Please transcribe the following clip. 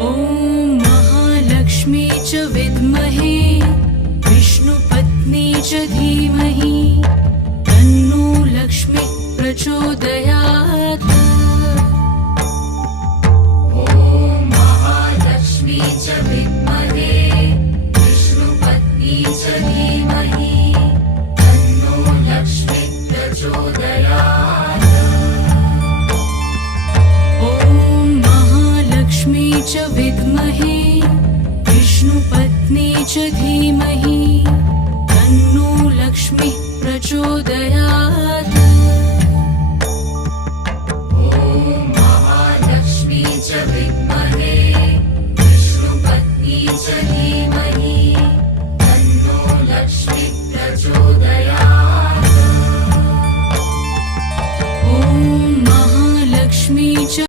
ॐ महालक्ष्मी च विद्महे विष्णुपत्नी च धीमहि तन्नो लक्ष्मी प्रचोदयात्। ॐ महालक्ष्मी च विद्महे विष्णुपत्नी च धीमहि तन्नो लक्ष्मी प्रचोदयात्। ॐ महालक्ष्मी च विद्महे विष्णुपत्नी च धीमहि तन्नो लक्ष्मी प्रचोदयात्।